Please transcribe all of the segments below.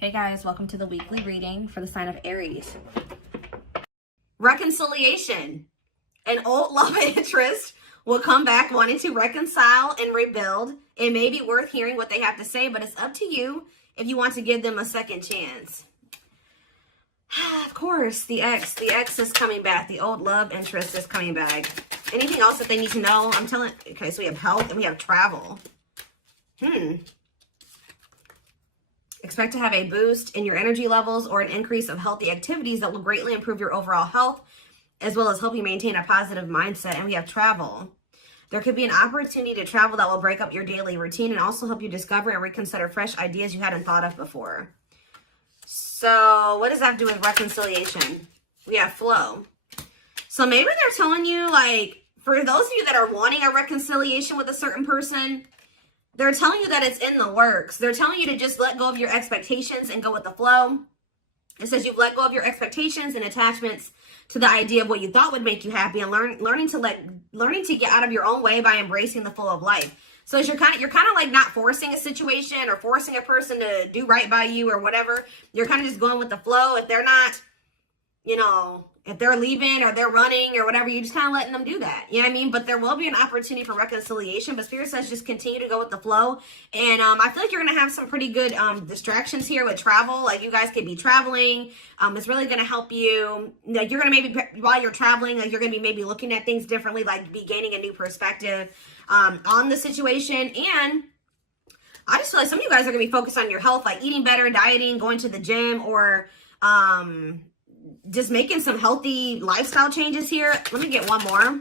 Hey guys, welcome to the weekly reading for the sign of Aries. Reconciliation. An old love interest will come back wanting to reconcile and rebuild. It may be worth hearing what they have to say, but it's up to you if you want to give them a second chance. Of course, the ex is coming back. The old love interest is coming back. Anything else that they need to know? Okay, so we have health and we have travel. Expect to have a boost in your energy levels or an increase of healthy activities that will greatly improve your overall health, as well as help you maintain a positive mindset. And we have travel. There could be an opportunity to travel that will break up your daily routine and also help you discover and reconsider fresh ideas you hadn't thought of before. So what does that have to do with reconciliation? We have flow. So maybe they're telling you, like, for those of you that are wanting a reconciliation with a certain person, they're telling you that it's in the works. They're telling you to just let go of your expectations and go with the flow. It says you've let go of your expectations and attachments to the idea of what you thought would make you happy, and learning to get out of your own way by embracing the flow of life. So you're kind of like not forcing a situation or forcing a person to do right by you or whatever. You're kind of just going with the flow. If they're not, if they're leaving or they're running or whatever, you're just kind of letting them do that. You know what I mean? But there will be an opportunity for reconciliation. But Spirit says just continue to go with the flow. And I feel like you're going to have some pretty good distractions here with travel. Like you guys could be traveling. It's really going to help you. Like you're going to maybe, while you're traveling, like you're going to be maybe looking at things differently, like be gaining a new perspective on the situation. And I just feel like some of you guys are going to be focused on your health, like eating better, dieting, going to the gym, or just making some healthy lifestyle changes here. Let me get one more.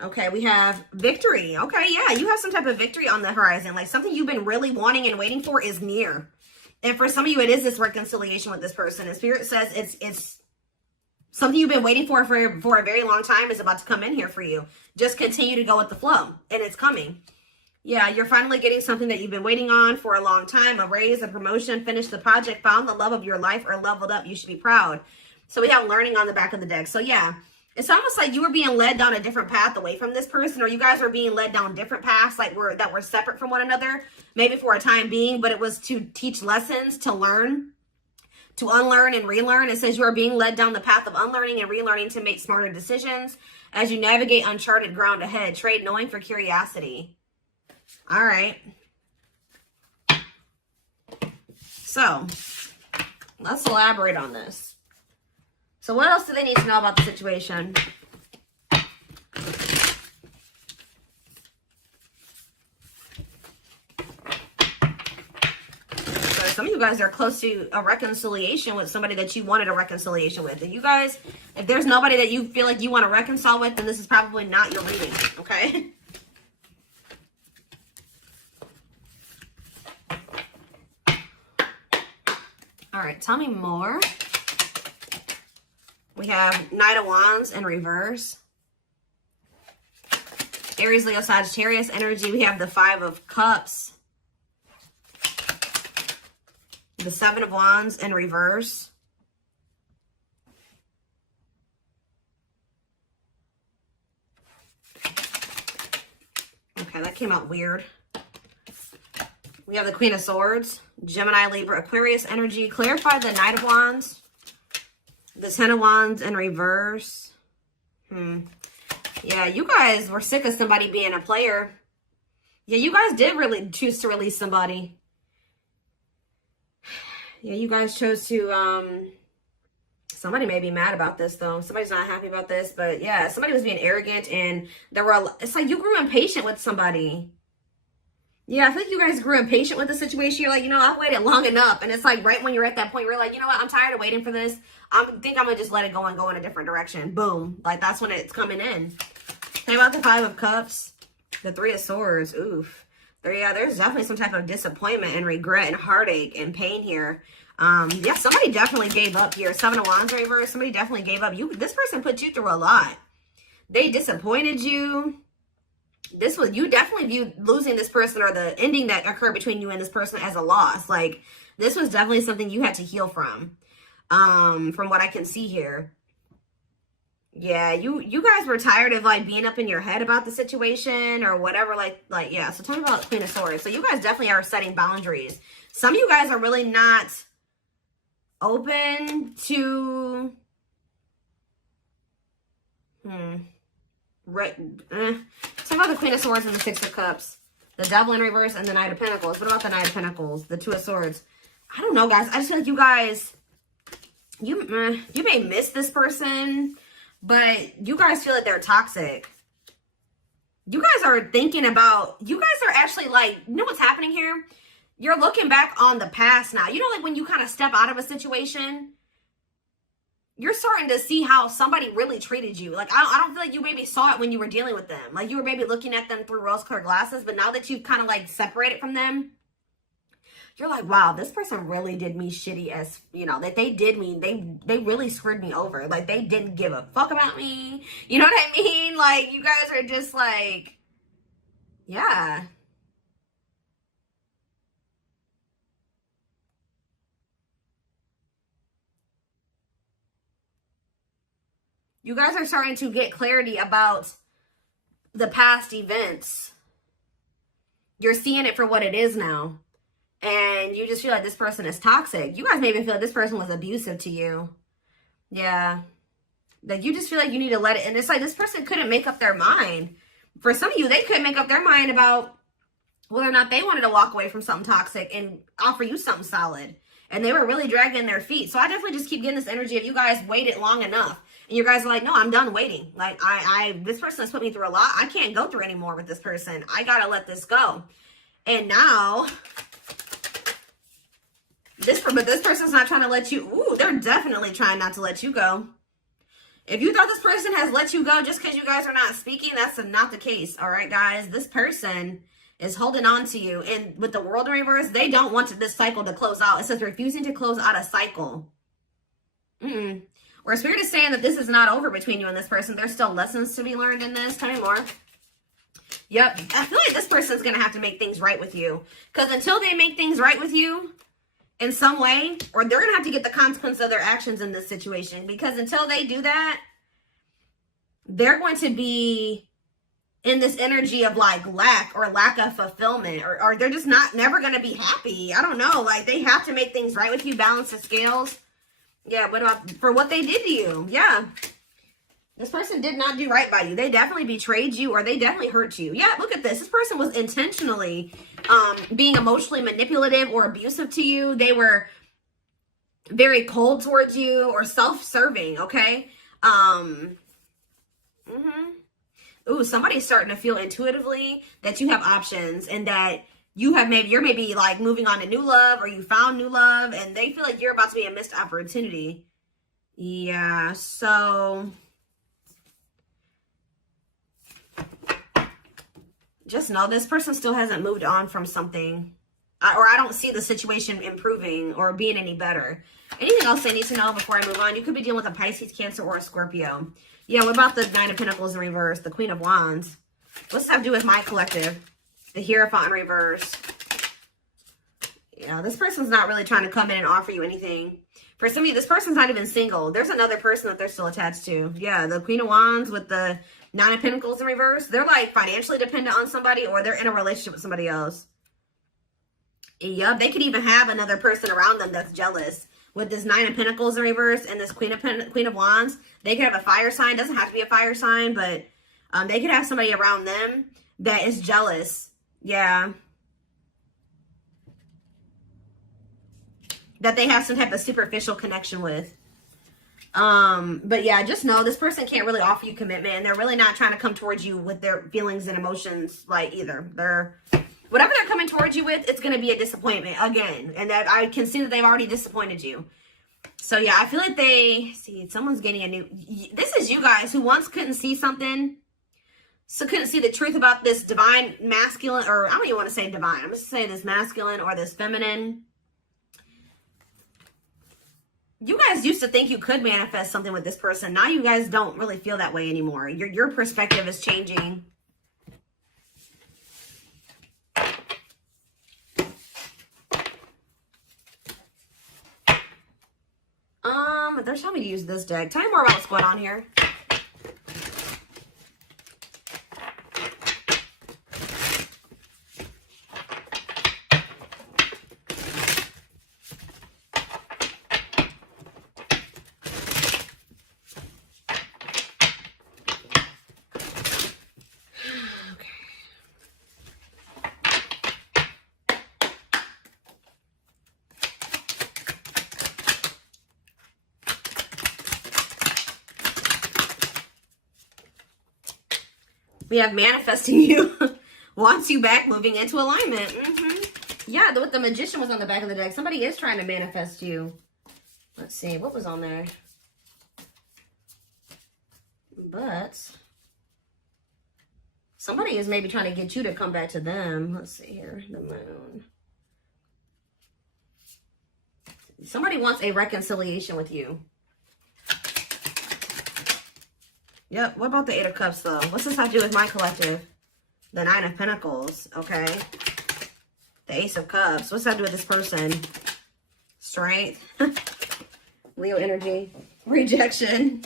Okay, we have victory. Okay, yeah, you have some type of victory on the horizon. Like something you've been really wanting and waiting for is near. And for some of you, it is this reconciliation with this person. And Spirit says it's something you've been waiting for a very long time is about to come in here for you. Just continue to go with the flow, and it's coming. Yeah, you're finally getting something that you've been waiting on for a long time. A raise, a promotion, finished the project, found the love of your life, or leveled up. You should be proud. So we have learning on the back of the deck. So yeah, it's almost like you were being led down a different path away from this person, or you guys were being led down different paths that were separate from one another, maybe for a time being, but it was to teach lessons, to learn, to unlearn and relearn. It says you are being led down the path of unlearning and relearning to make smarter decisions as you navigate uncharted ground ahead. Trade knowing for curiosity. All right. So let's elaborate on this. So what else do they need to know about the situation? So some of you guys are close to a reconciliation with somebody that you wanted a reconciliation with. And you guys, if there's nobody that you feel like you want to reconcile with, then this is probably not your reading, okay? All right, tell me more. We have Knight of Wands in reverse. Aries, Leo, Sagittarius energy. We have the Five of Cups. The Seven of Wands in reverse. Okay, that came out weird. We have the Queen of Swords. Gemini, Libra, Aquarius energy. Clarify the Knight of Wands. The Ten of Wands in reverse. Yeah, you guys were sick of somebody being a player. Yeah, you guys did really choose to release somebody. Yeah, you guys chose to, somebody may be mad about this though. Somebody's not happy about this, but yeah, somebody was being arrogant and it's like you grew impatient with somebody. Yeah, I think you guys grew impatient with the situation. You're like, I've waited long enough. And it's like right when you're at that point, you're like, you know what? I'm tired of waiting for this. I think I'm going to just let it go and go in a different direction. Boom. Like that's when it's coming in. Think about the Five of Cups. The Three of Swords. Oof. There's definitely some type of disappointment and regret and heartache and pain here. Yeah, somebody definitely gave up here. Seven of Wands reverse. Somebody definitely gave up. This person put you through a lot. They disappointed you. You definitely viewed losing this person or the ending that occurred between you and this person as a loss. Like this was definitely something you had to heal from what I can see here. Yeah, you guys were tired of like being up in your head about the situation or whatever. Yeah. So tell me about Queen of Swords. So you guys definitely are setting boundaries. Some of you guys are really not open to right. Talk about the Queen of Swords and the Six of Cups, the Devil in reverse, and the Knight of Pentacles. What about the Knight of Pentacles, the Two of Swords? I don't know, guys. I just feel like you guys, you may miss this person, but you guys feel like they're toxic. You guys are thinking about, you guys are actually like, you know what's happening here? You're looking back on the past now. You know, like when you kind of step out of a situation, you're starting to see how somebody really treated you. Like, I don't feel like you maybe saw it when you were dealing with them. Like, you were maybe looking at them through rose-colored glasses, but now that you've kind of, like, separated from them, you're like, wow, this person really did me shitty as, you know, that they did me. They really screwed me over. Like, they didn't give a fuck about me. You know what I mean? Like, you guys are just like, yeah. You guys are starting to get clarity about the past events. You're seeing it for what it is now. And you just feel like this person is toxic. You guys maybe feel like this person was abusive to you. Yeah. Like you just feel like you need to let it. And it's like this person couldn't make up their mind. For some of you, they couldn't make up their mind about whether or not they wanted to walk away from something toxic and offer you something solid. And they were really dragging their feet. So I definitely just keep getting this energy of you guys waited long enough. And you guys are like, no, I'm done waiting. Like, this person has put me through a lot. I can't go through anymore with this person. I got to let this go. And now, this person's not trying to let you, ooh, they're definitely trying not to let you go. If you thought this person has let you go just because you guys are not speaking, that's not the case. All right, guys, this person is holding on to you. And with the World in reverse, they don't want this cycle to close out. It says refusing to close out a cycle. Or Spirit is saying that this is not over between you and this person. There's still lessons to be learned in this. Tell me more. Yep. I feel like this person's going to have to make things right with you. Because until they make things right with you in some way, or they're going to have to get the consequence of their actions in this situation. Because until they do that, they're going to be in this energy of like lack of fulfillment. Or they're just never going to be happy. I don't know. Like they have to make things right with you. Balance the scales. Yeah, what about for what they did to you? Yeah. This person did not do right by you. They definitely betrayed you or they definitely hurt you. Yeah, look at this. This person was intentionally being emotionally manipulative or abusive to you. They were very cold towards you or self-serving, okay? Ooh, somebody's starting to feel intuitively that you have options and that you're maybe like moving on to new love or you found new love and they feel like you're about to be a missed opportunity. Yeah, so just know this person still hasn't moved on from something or I don't see the situation improving or being any better. Anything else I need to know before I move on? You could be dealing with a Pisces, Cancer, or a Scorpio. Yeah, what about the Nine of Pentacles in reverse, the Queen of Wands? What's that have to do with my collective? The Hierophant in reverse. Yeah, this person's not really trying to come in and offer you anything. For some of you, this person's not even single. There's another person that they're still attached to. Yeah, the Queen of Wands with the Nine of Pentacles in reverse. They're like financially dependent on somebody or they're in a relationship with somebody else. Yep, they could even have another person around them that's jealous. With this Nine of Pentacles in reverse and this Queen of Wands, they could have a fire sign. Doesn't have to be a fire sign, but they could have somebody around them that is jealous. Yeah. That they have some type of superficial connection with. But yeah, just know this person can't really offer you commitment and they're really not trying to come towards you with their feelings and emotions like either. Whatever they're coming towards you with, it's going to be a disappointment again. And that I can see that they've already disappointed you. So yeah, I feel like someone's getting a new, this is you guys who once couldn't see something. So couldn't see the truth about this divine masculine, or I don't even want to say divine. I'm just saying this masculine or this feminine. You guys used to think you could manifest something with this person. Now you guys don't really feel that way anymore. Your perspective is changing. They're telling me to use this deck. Tell me more about what's going on here. We have manifesting you. Wants you back, moving into alignment. Yeah, the Magician was on the back of the deck. Somebody is trying to manifest you. Let's see. What was on there? But somebody is maybe trying to get you to come back to them. Let's see here. The Moon. Somebody wants a reconciliation with you. Yep. What about the Eight of Cups, though? What's this have to do with my collective? The Nine of Pentacles. Okay. The Ace of Cups. What's that do with this person? Strength. Leo energy. Rejection.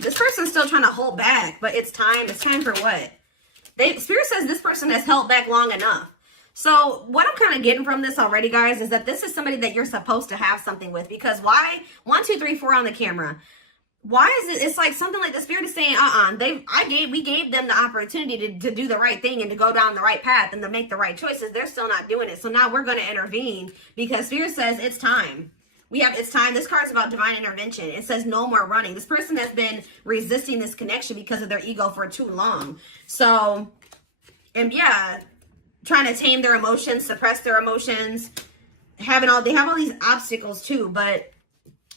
This person's still trying to hold back, but it's time. It's time for what? Spirit says this person has held back long enough. So what I'm kind of getting from this already, guys, is that this is somebody that you're supposed to have something with. Because why? 1, 2, 3, 4 on the camera. Why is it? It's like something like the Spirit is saying, we gave them the opportunity to do the right thing and to go down the right path and to make the right choices. They're still not doing it. So now we're going to intervene because Spirit says it's time. It's time. This card is about divine intervention. It says no more running. This person has been resisting this connection because of their ego for too long. So, and yeah, trying to tame their emotions, suppress their emotions, they have all these obstacles too. But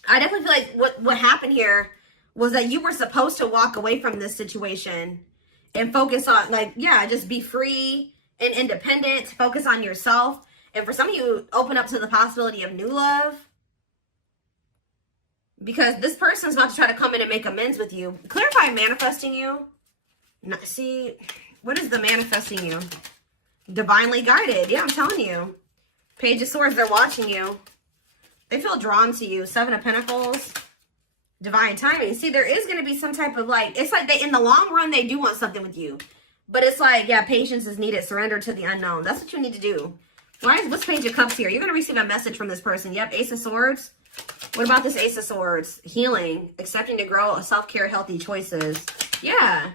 I definitely feel like what happened here was that you were supposed to walk away from this situation and focus on, just be free and independent, focus on yourself. And for some of you, open up to the possibility of new love. Because this person's about to try to come in and make amends with you. Clarify manifesting you. See, what is the manifesting you? Divinely guided. Yeah, I'm telling you. Page of Swords, they're watching you. They feel drawn to you. Seven of Pentacles. Divine timing. See, there is going to be some type of it's like in the long run, they do want something with you. But it's like, yeah, patience is needed. Surrender to the unknown. That's what you need to do. What's Page of Cups here? You're going to receive a message from this person. Yep, Ace of Swords. What about this Ace of Swords? Healing, accepting to grow, self-care, healthy choices. Yeah.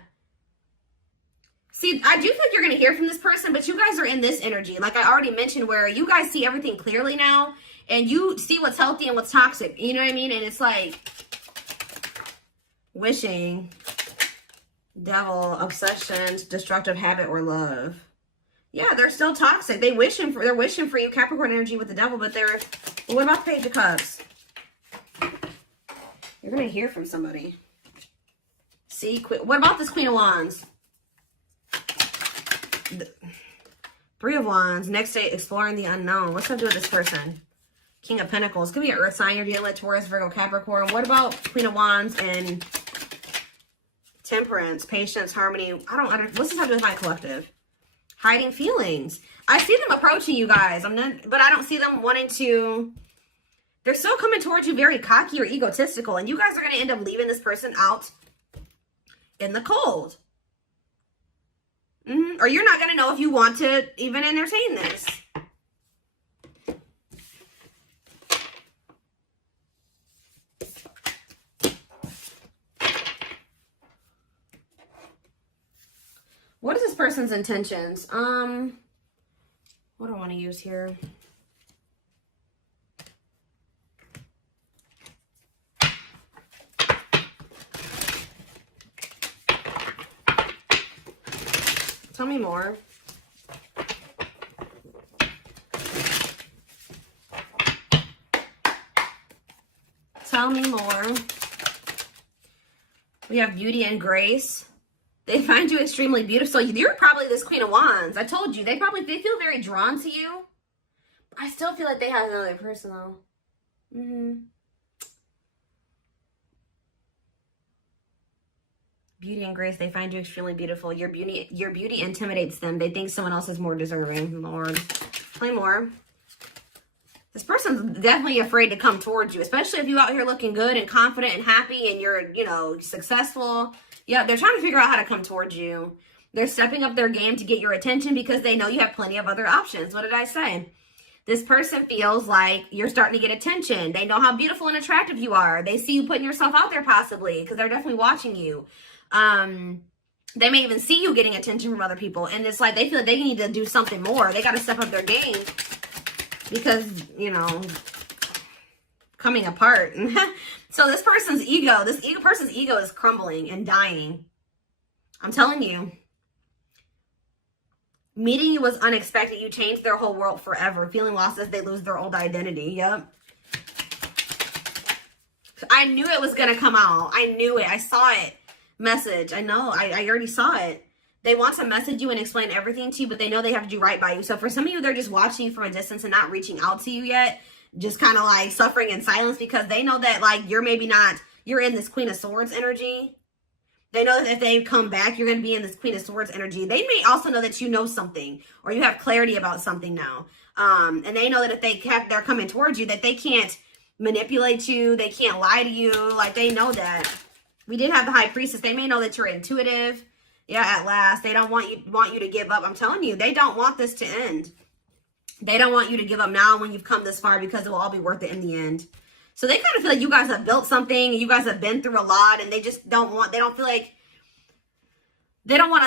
See, I do think you're going to hear from this person, but you guys are in this energy. Like I already mentioned, where you guys see everything clearly now, and you see what's healthy and what's toxic. You know what I mean? And it's like wishing, devil, obsession, destructive habit, or love. Yeah, they're still toxic. They're wishing for you, Capricorn energy with the devil, but what about the Page of Cups? You're going to hear from somebody. See, what about this Queen of Wands? Three of Wands. Next day, exploring the unknown. What's that do with this person? King of Pentacles. Could be an earth sign you're dealing with, Taurus, Virgo, Capricorn. What about Queen of Wands and Temperance, patience, harmony? What's this have to do with my collective? Hiding feelings. I see them approaching you guys. But I don't see them wanting to. They're still coming towards you very cocky or egotistical. And you guys are going to end up leaving this person out in the cold. Or you're not going to know if you want to even entertain this. What is this person's intentions? What do I want to use here? Tell me more. Tell me more. We have beauty and grace. They find you extremely beautiful. So you're probably this Queen of Wands. I told you. They feel very drawn to you. I still feel like they have another person though. Beauty and grace, they find you extremely beautiful. Your beauty intimidates them. They think someone else is more deserving. Lord. Play more. This person's definitely afraid to come towards you, especially if you're out here looking good and confident and happy and you're, successful. Yeah, they're trying to figure out how to come towards you. They're stepping up their game to get your attention because they know you have plenty of other options. What did I say? This person feels like you're starting to get attention. They know how beautiful and attractive you are. They see you putting yourself out there possibly because they're definitely watching you. They may even see you getting attention from other people. And it's like they feel like they need to do something more. They got to step up their game because, coming apart. So this person's ego is crumbling and dying. I'm telling you. Meeting you was unexpected. You changed their whole world forever. Feeling lost as they lose their old identity. Yep. I knew it was going to come out. I knew it. I saw it. Message. I know. I already saw it. They want to message you and explain everything to you, but they know they have to do right by you. So for some of you, they're just watching you from a distance and not reaching out to you yet. Just kind of like suffering in silence because they know that like you're maybe not, you're in this Queen of Swords energy. They know that if they come back, you're going to be in this Queen of Swords energy. They may also know that you know something or you have clarity about something now. And they know that if they're coming towards you, that they can't manipulate you. They can't lie to you. Like, they know that. We did have the High Priestess. They may know that you're intuitive. Yeah, at last. They don't want you to give up. I'm telling you, they don't want this to end. They don't want you to give up now when you've come this far because it will all be worth it in the end. So they kind of feel like you guys have built something, you guys have been through a lot, and they just don't want to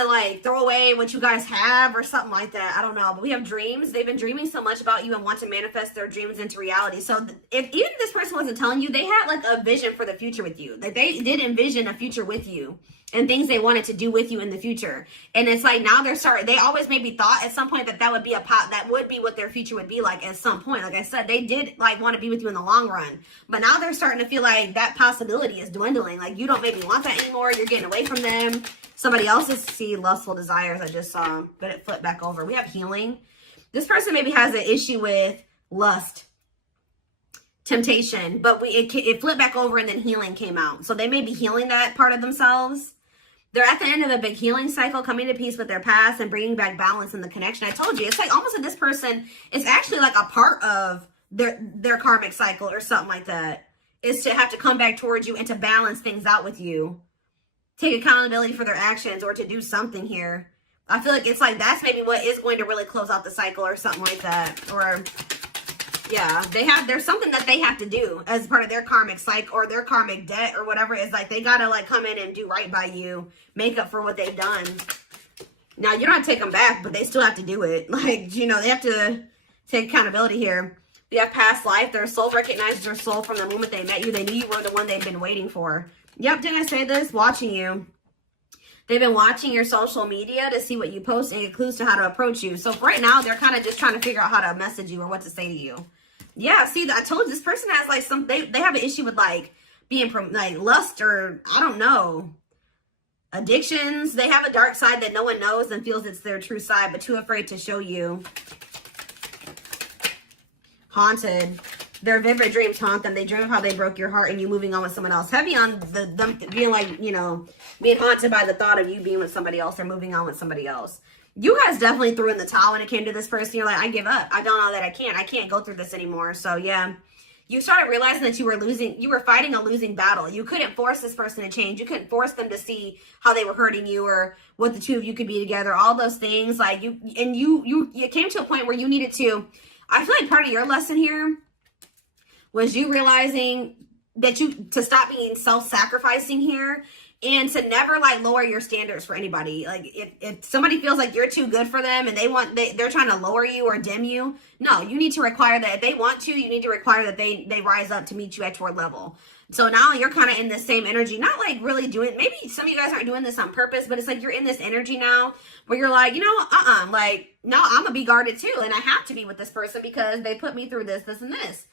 like throw away what you guys have or something like that. I don't know, but we have dreams. They've been dreaming so much about you and want to manifest their dreams into reality. So if even this person wasn't telling you, they had like a vision for the future with you. Like they did envision a future with you and things they wanted to do with you in the future. And it's like now they always maybe thought at some point that would be that would be what their future would be like at some point. Like I said, they did like want to be with you in the long run, but now they're starting to feel like that possibility is dwindling. Like you don't maybe want that anymore. You're getting away from them. Somebody else's lustful desires I just saw, but it flipped back over. We have healing. This person maybe has an issue with lust, temptation, but it flipped back over and then healing came out. So they may be healing that part of themselves. They're at the end of a big healing cycle, coming to peace with their past and bringing back balance in the connection. I told you, it's like almost that this person is actually like a part of their karmic cycle or something like that. Is to have to come back towards you and to balance things out with you. Take accountability for their actions or to do something here. I feel like it's like that's maybe what is going to really close out the cycle or something like that. Or yeah, there's something that they have to do as part of their karmic cycle or their karmic debt or whatever it is. Like they gotta like come in and do right by you, make up for what they've done. Now you don't have to take them back, but they still have to do it. Like, you know, they have to take accountability here. We have past life. Their soul recognizes their soul from the moment they met you. They knew you were the one they've been waiting for. Yep, didn't I say this? Watching you. They've been watching your social media to see what you post and get clues to how to approach you. So for right now, they're kind of just trying to figure out how to message you or what to say to you. Yeah, see, I told you this person has like they have an issue with like being like lust or I don't know, addictions. They have a dark side that no one knows and feels it's their true side, but too afraid to show you. Haunted. Their vivid dreams haunt them. They dream of how they broke your heart and you moving on with someone else. Heavy on them being like, you know, being haunted by the thought of you being with somebody else or moving on with somebody else. You guys definitely threw in the towel when it came to this person. You're like, I give up. I don't know that I can't go through this anymore. So yeah, you started realizing that you were fighting a losing battle. You couldn't force this person to change. You couldn't force them to see how they were hurting you or what the two of you could be together. All those things like you came to a point where you needed to, I feel like part of your lesson here was you realizing that to stop being self-sacrificing here and to never like lower your standards for anybody. Like if somebody feels like you're too good for them and they're trying to lower you or dim you, no, you need to require that if they want to, you need to require that they rise up to meet you at your level. So now you're kind of in the same energy, not like really doing, maybe some of you guys aren't doing this on purpose, but it's like you're in this energy now where you're like, you know, like, no, I'm gonna be guarded too. And I have to be with this person because they put me through this, and this.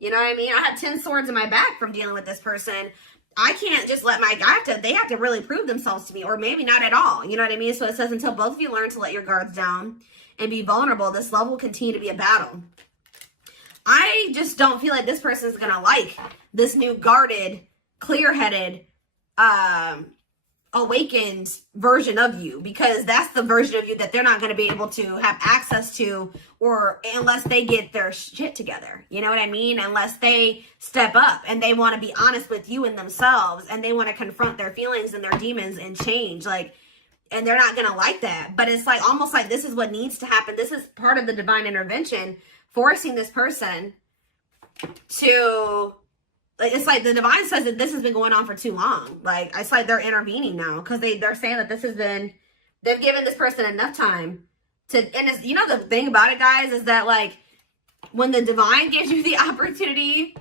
You know what I mean? I have 10 swords in my back from dealing with this person. I can't just let they have to really prove themselves to me, or maybe not at all. You know what I mean? So it says, until both of you learn to let your guards down and be vulnerable, this love will continue to be a battle. I just don't feel like this person is going to like this new guarded, clear-headed, awakened version of you, because that's the version of you that they're not going to be able to have access to, or unless they get their shit together. You know what I mean? Unless they step up and they want to be honest with you and themselves, and they want to confront their feelings and their demons and change, like, and they're not going to like that. But it's like almost like this is what needs to happen. This is part of the divine intervention, forcing this person to, like, it's like the divine says that this has been going on for too long. Like, it's like they're intervening now because they're saying that this has been, they've given this person enough time to, and it's, you know, the thing about it, guys, is that like when the divine gives you the opportunity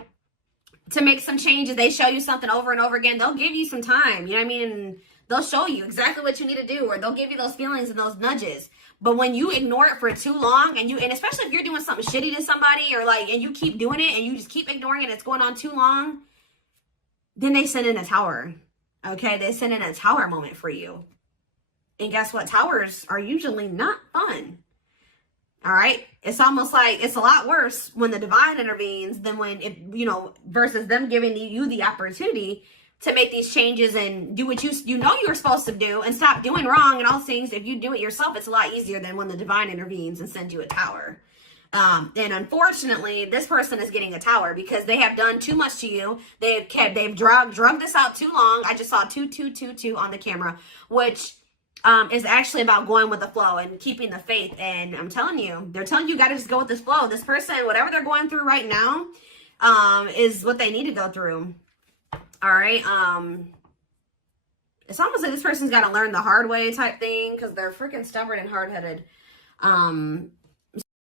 to make some changes, they show you something over and over again, they'll give you some time. You know what I mean? And They'll show you exactly what you need to do, or they'll give you those feelings and those nudges. But when you ignore it for too long, and especially if you're doing something shitty to somebody, or like, and you keep doing it and you just keep ignoring it, it's going on too long, then they send in a tower. Okay, they send in a tower moment for you. And guess what? Towers are usually not fun. All right. It's almost like it's a lot worse when the divine intervenes than when, versus them giving you the opportunity to make these changes and do what you know you're supposed to do and stop doing wrong and all things. If you do it yourself, it's a lot easier than when the divine intervenes and sends you a tower. And unfortunately, this person is getting a tower because they have done too much to you. They've drugged this out too long. I just saw 2222 on the camera, which is actually about going with the flow and keeping the faith. And I'm telling you, they're telling you got to just go with this flow. This person, whatever they're going through right now, is what they need to go through. All right. It's almost like this person's got to learn the hard way type thing because they're freaking stubborn and hard-headed.